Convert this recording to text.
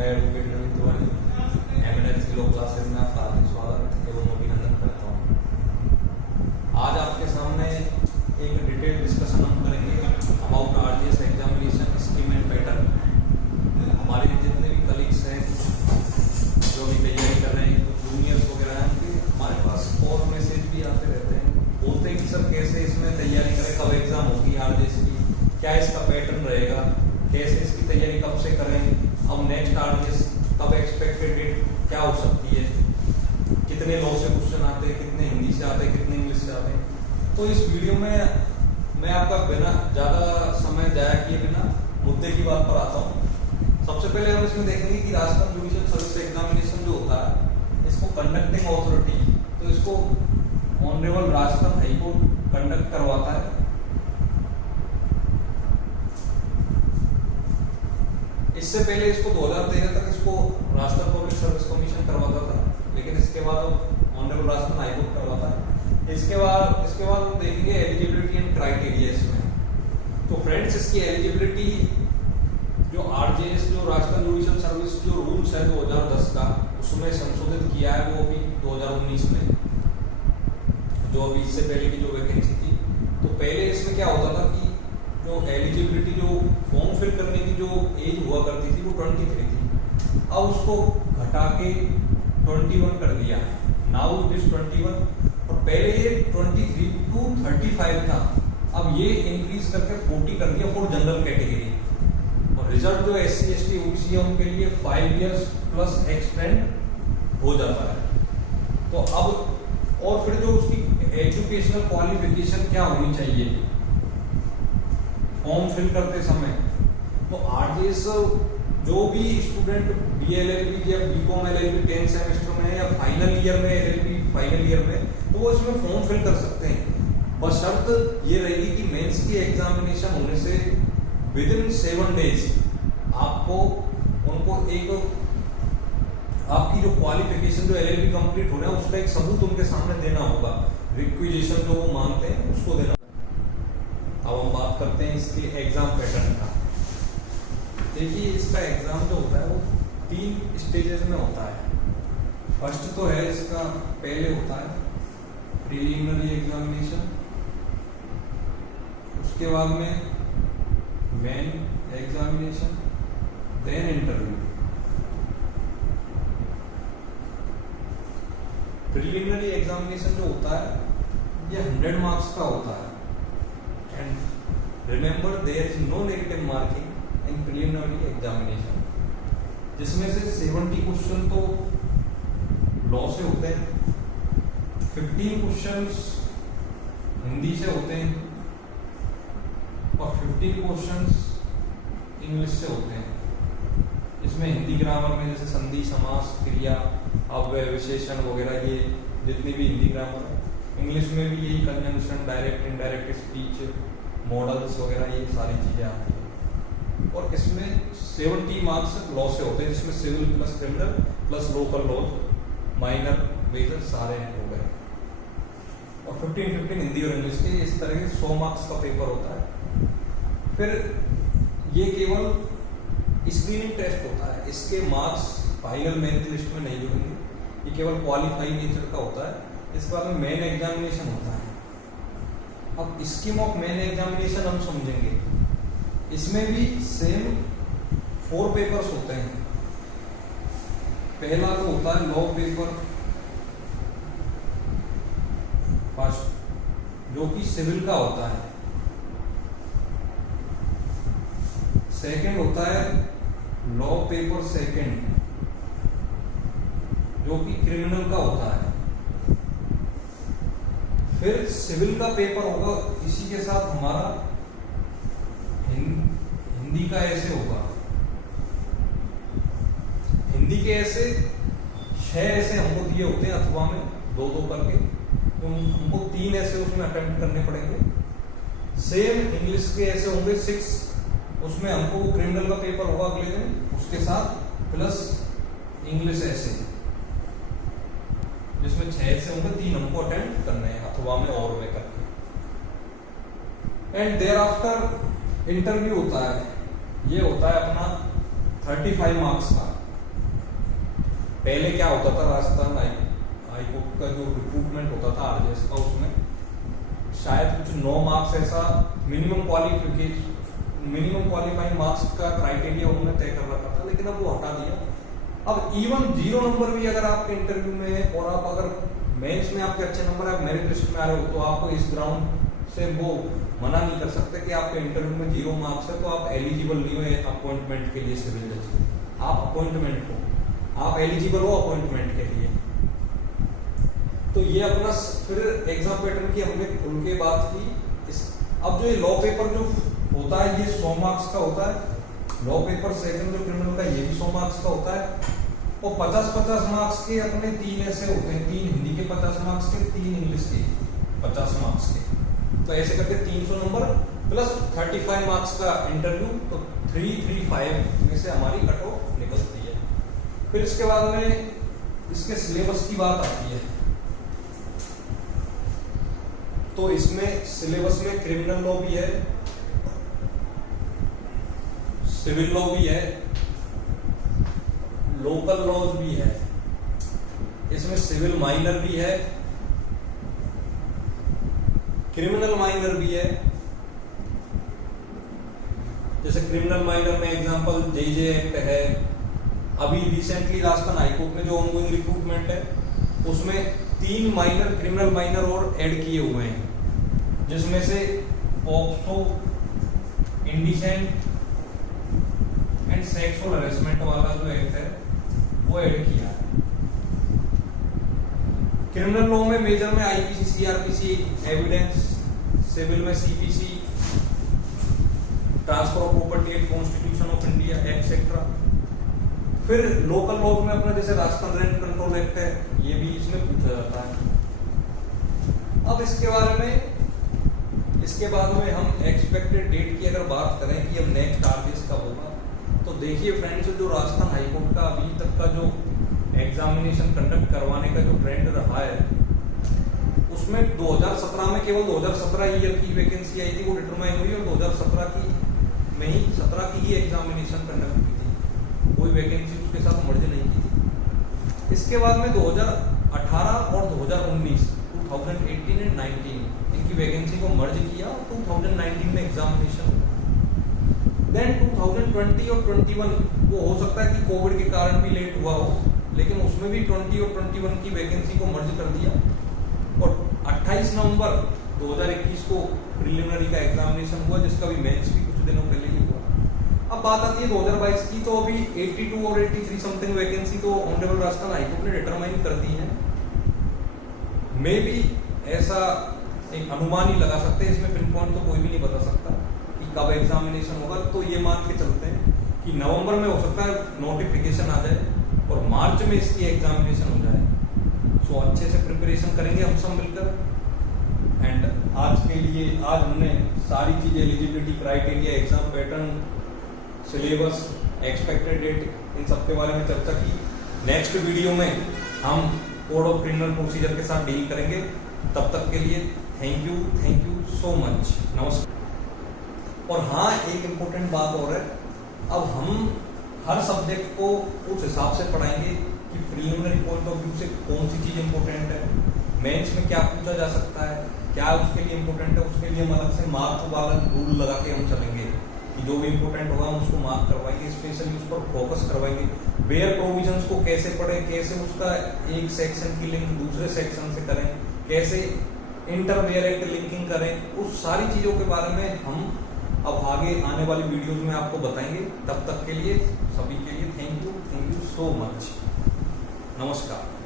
मैं advocate Ravi Tiwari evidence law classes में आपका हार्दिक स्वागत एवं अभिनंदन करता हूँ। आज आपके सामने एक डिटेल डिस्कशन हम करेंगे about RGS examination scheme and pattern. हमारे जितने भी कलीग्स हैं जो भी तैयारी कर रहे हैं, तो जूनियर्स वगैरह हैं, उनके हमारे पास कॉल मैसेज भी आते रहते हैं, बोलते हैं कि सर कैसे इसमें तैयारी करें, कब एग्जाम होगी आरजीएस की, क्या इसका पैटर्न रहेगा, कैसे इसकी तैयारी कब से करें, अब नेक्स्ट आरजीएस कब एक्सपेक्टेड डेट क्या हो सकती है, कितने लॉ से क्वेश्चन आते हैं, कितने हिंदी से आते हैं, कितने इंग्लिश से आते हैं। तो इस वीडियो में मैं आपका बिना ज़्यादा समय जाया किए बिना मुद्दे की बात पर आता हूँ। सबसे पहले हम इसमें देखेंगे कि राजस्थान जुडिशियल सर्विस एग्जामिनेशन जो होता है, इसको कंडक्टिंग अथॉरिटी, तो इसको ऑनरेबल राजस्थान हाईकोर्ट कंडक्ट करवाता है। इससे पहले इसको 2013 तक इसको राजस्थान पब्लिक सर्विस कमीशन करवाता था, लेकिन इसके बाद ऑनरेबल राजस्थान हाईकोर्ट करवाता है। इसके बाद हम देखेंगे एलिजिबिलिटी एंड क्राइटेरिया इसमें। तो फ्रेंड्स, इसकी एलिजिबिलिटी जो आरजेएस जो राजस्थान जुडिशियल सर्विस जो रूल्स है 2010 का, उसमें संशोधित किया है वो अभी 2019 में, जो अभी इससे पहले की जो वैकेंसी थी। तो पहले इसमें क्या होता था कि जो एलिजिबिलिटी जो फॉर्म फिल करने की जो एज हुआ करती थी वो 23 थी, अब उसको घटा के 21 कर दिया है। नाउ इट इज 21, और पहले ये 23 to 35 था, अब ये इंक्रीज करके 40 कर दिया फॉर जनरल कैटेगरी। और रिजल्ट जो SC ST OBC है उनके लिए 5 years प्लस एक्सटेंड हो जाता है। तो अब और फिर जो उसकी एजुकेशनल क्वालिफिकेशन क्या होनी चाहिए फॉर्म फिल करते समय, तो आरजीएस जो भी स्टूडेंट BLLB या BCom LLB 10 सेमेस्टर में या फाइनल ईयर में LLB फाइनल ईयर में, तो वो इसमें फॉर्म फिल कर सकते हैं। बशर्त ये रहेगी कि मेंस की एग्जामिनेशन होने से विदिन 7 days आपको उनको एक आपकी जो क्वालिफिकेशन जो LLB कंप्लीट हो रहा है उसका एक सबूत उनके सामने देना होगा, रिक्विजिशन जो वो मांगते हैं उसको देना। अब हम बात करते हैं इसके एग्जाम पैटर्न का। देखिए, इसका एग्जाम जो होता है वो 3 स्टेजेस में होता है। फर्स्ट तो है इसका पहले होता है प्रीलिमिनरी एग्जामिनेशन, उसके बाद में main examination, then interview. Preliminary examination जो होता है ये 100 मार्क्स का होता है, and remember there is no negative marking in preliminary examination, जिसमें से 70 क्वेश्चन तो लॉ से होते हैं, 15 क्वेश्चंस हिंदी से होते हैं और 15 क्वेश्चंस इंग्लिश से होते हैं। इसमें हिंदी ग्रामर में जैसे संधि, समास, क्रिया, अव्यय, विशेषण वगैरह ये जितनी भी हिंदी ग्रामर है, इंग्लिश में भी यही conjunction, direct indirect speech, models वगैरह ये सारी चीजें आती हैं। और इसमें 70 मार्क्स लॉ से होते हैं, जिसमें civil plus criminal plus local laws, minor major सारे हो गए, और 15 हिंदी और इंग्लिश के, इस तरह के 100 मार्क्स का पेपर होता है। फिर ये केवल स्क्रीनिंग टेस्ट होता है, इसके मार्क्स फाइनल मेरिट लिस्ट में नहीं जुड़ेंगे, ये केवल क्वालिफाई नेचर का होता है। इसके बाद में मेन एग्जामिनेशन होता है। अब स्कीम ऑफ मेन एग्जामिनेशन हम समझेंगे। इसमें भी सेम 4 पेपर्स होते हैं। पहला तो होता है लॉ पेपर फर्स्ट, जो कि सिविल का होता है। सेकंड होता है लॉ पेपर सेकंड, जो कि क्रिमिनल का होता है। फिर सिविल का पेपर होगा, इसी के साथ हमारा हिंदी का ऐसे होगा। हिंदी के ऐसे 6 ऐसे हमको दिए होते हैं अथवा में 2-2 करके, तो हमको 3 ऐसे उसमें अटेम्प्ट करने पड़ेंगे। सेम इंग्लिश के ऐसे होंगे 6, उसमें हमको क्रिमिनल का पेपर होगा अगले दिन, उसके साथ प्लस इंग्लिश ऐसे, जिसमें 6 ऐसे होंगे, 3 हमको अटेम्प्ट करने हैं अथवा में और में करके। एंड देयर आफ्टर इंटरव्यू होता है, ये होता है अपना 35 मार्क्स का। पहले क्या होता था, राजस्थान हाईकोर्ट का जो रिक्रूटमेंट होता था आरजेएस का, उसमें शायद कुछ 9 मार्क्स ऐसा मिनिमम क्वालिफाइंग मार्क्स का क्राइटेरिया उन्होंने तय कर रखा था, लेकिन अब वो हटा दिया। अब इवन 0 नंबर भी अगर आपके इंटरव्यू में और आप अगर मेंस में आपके अच्छे नंबर आप मेरिट लिस्ट में आ रहे हो, तो आपको इस ग्राउंड से वो मना नहीं कर सकते कि आपके इंटरव्यू में 0 मार्क्स है तो आप एलिजिबल नहीं हो अपॉइंटमेंट के लिए सिविल जज। आप अपॉइंटमेंट हो, आप एलिजिबल हो अपॉइंटमेंट के लिए। तो ये अपना फिर एग्जाम पैटर्न की हमने खुल के बात की। अब जो ये लॉ पेपर जो होता है ये 100 मार्क्स का होता है। लॉ पेपर सेकंड जो क्रिमिनल का ये भी 100 मार्क्स का होता है। और 50-50 मार्क्स के अपने 3 ऐसे होते हैं, 3 हिंदी के 50 मार्क्स के, 3 इंग्लिश के 50 मार्क्स के। तो ऐसे करके 300 नंबर प्लस 35 मार्क्स का इंटरव्यू, तो 335 में से हमारी कट ऑफ निकलती है। फिर इसके बाद में इसके सिलेबस की बात आती है। तो इसमें सिलेबस में क्रिमिनल लॉ भी है, सिविल लॉ भी है, लोकल लॉज भी है, इसमें सिविल माइनर भी है, क्रिमिनल माइनर भी है। जैसे क्रिमिनल माइनर में एग्जांपल जेजे एक्ट है। अभी रिसेंटली राजस्थान हाईकोर्ट में जो ऑनगोइंग रिक्रूटमेंट है उसमें 3 माइनर क्रिमिनल माइनर और ऐड किए हुए हैं, जिसमें से POCSO, indecent and sexual harassment वाला जो एक्ट है वो ऐड किया है। क्रिमिनल लॉ में मेजर में आईपीसी, सीआरपीसी, एविडेंस, सिविल में CPC, transfer of property act, constitution of India etcetera. फिर लोकल लॉ में अपना जैसे राजस्थान रेंट कंट्रोल एक्ट है, ये भी इसमें पूछा जाता है। अब इसके बारे में, इसके बाद में हम एक्सपेक्टेड डेट की अगर बात करें कि अब नेक्स्ट आरजेएस कब होगा, तो देखिए फ्रेंड्स, जो राजस्थान हाईकोर्ट का अभी तक का जो एग्जामिनेशन कंडक्ट करवाने का जो ट्रेंड रहा है, उसमें 2017 में केवल 2017 ईयर की वैकेंसी आई थी, वो डिटरमाइन हुई और 2017 की में ही 17 की ही एग्जामिनेशन कंडक्ट हुई थी, कोई वैकेंसी उसके साथ मर्ज नहीं की थी। इसके बाद में 2018 और 2019 2018 एंड 19 इनकी वैकेंसी को मर्ज किया और 2019 में एग्जामिनेशन। देन 2020 और 21 वो हो सकता है कि कोविड के कारण भी लेट हुआ हो, लेकिन उसमें भी 20 और 21 की वैकेंसी को मर्ज कर दिया और 28 नवंबर 2021 को प्रिलिमिनरी का एग्जामिनेशन हुआ, जिसका भी मेंस भी कुछ दिनों पहले ही हुआ। अब बात आती है 2022 की, तो अभी 82 और 83 समथिंग वैकेंसी तो ऑनरेबल राजस्थान हाईकोर्ट ने डिटरमाइन कर दी है। मे भी ऐसा एक अनुमान ही लगा सकते हैं, इसमें पिन पॉइंट तो कोई भी नहीं बता सकता कि कब एग्जामिनेशन होगा। तो ये मान के चलते हैं कि नवंबर में हो सकता है नोटिफिकेशन आ जाए और मार्च में इसकी एग्जामिनेशन हो जाए। सो अच्छे से प्रिपरेशन करेंगे हम सब मिलकर। एंड आज के लिए आज हमने सारी चीजें, eligibility criteria, exam pattern, syllabus, expected date, इन सब के बारे में चर्चा की। नेक्स्ट वीडियो में हम कोड ऑफ क्रिमिनल प्रोसीजर के साथ डील करेंगे। तब तक के लिए थैंक यू सो मच, नमस्कार। और हाँ, एक इम्पोर्टेंट बात और है, अब हम हर सब्जेक्ट को उस हिसाब से पढ़ाएंगे कि प्रीलिमिनरी पॉइंट ऑफ व्यू से कौन सी चीज इंपॉर्टेंट है, मेंस में क्या पूछा जा सकता है, क्या उसके लिए इंपॉर्टेंट है, उसके लिए हम अलग से मार्क वाला रूल लगा के हम चलेंगे कि जो भी इंपॉर्टेंट होगा हम उसको मार्क करवाएंगे, स्पेशली उस पर फोकस करवाएंगे। वेयर प्रोविजंस को कैसे पढ़ें, कैसे उसका एक सेक्शन की लिंक दूसरे सेक्शन से करें, कैसे इंटर वेयर एक्ट लिंकिंग करें, उस सारी चीजों के बारे में हम अब आगे आने वाली वीडियोस में आपको बताएंगे। तब तक के लिए सभी के लिए थैंक यू सो मच, नमस्कार।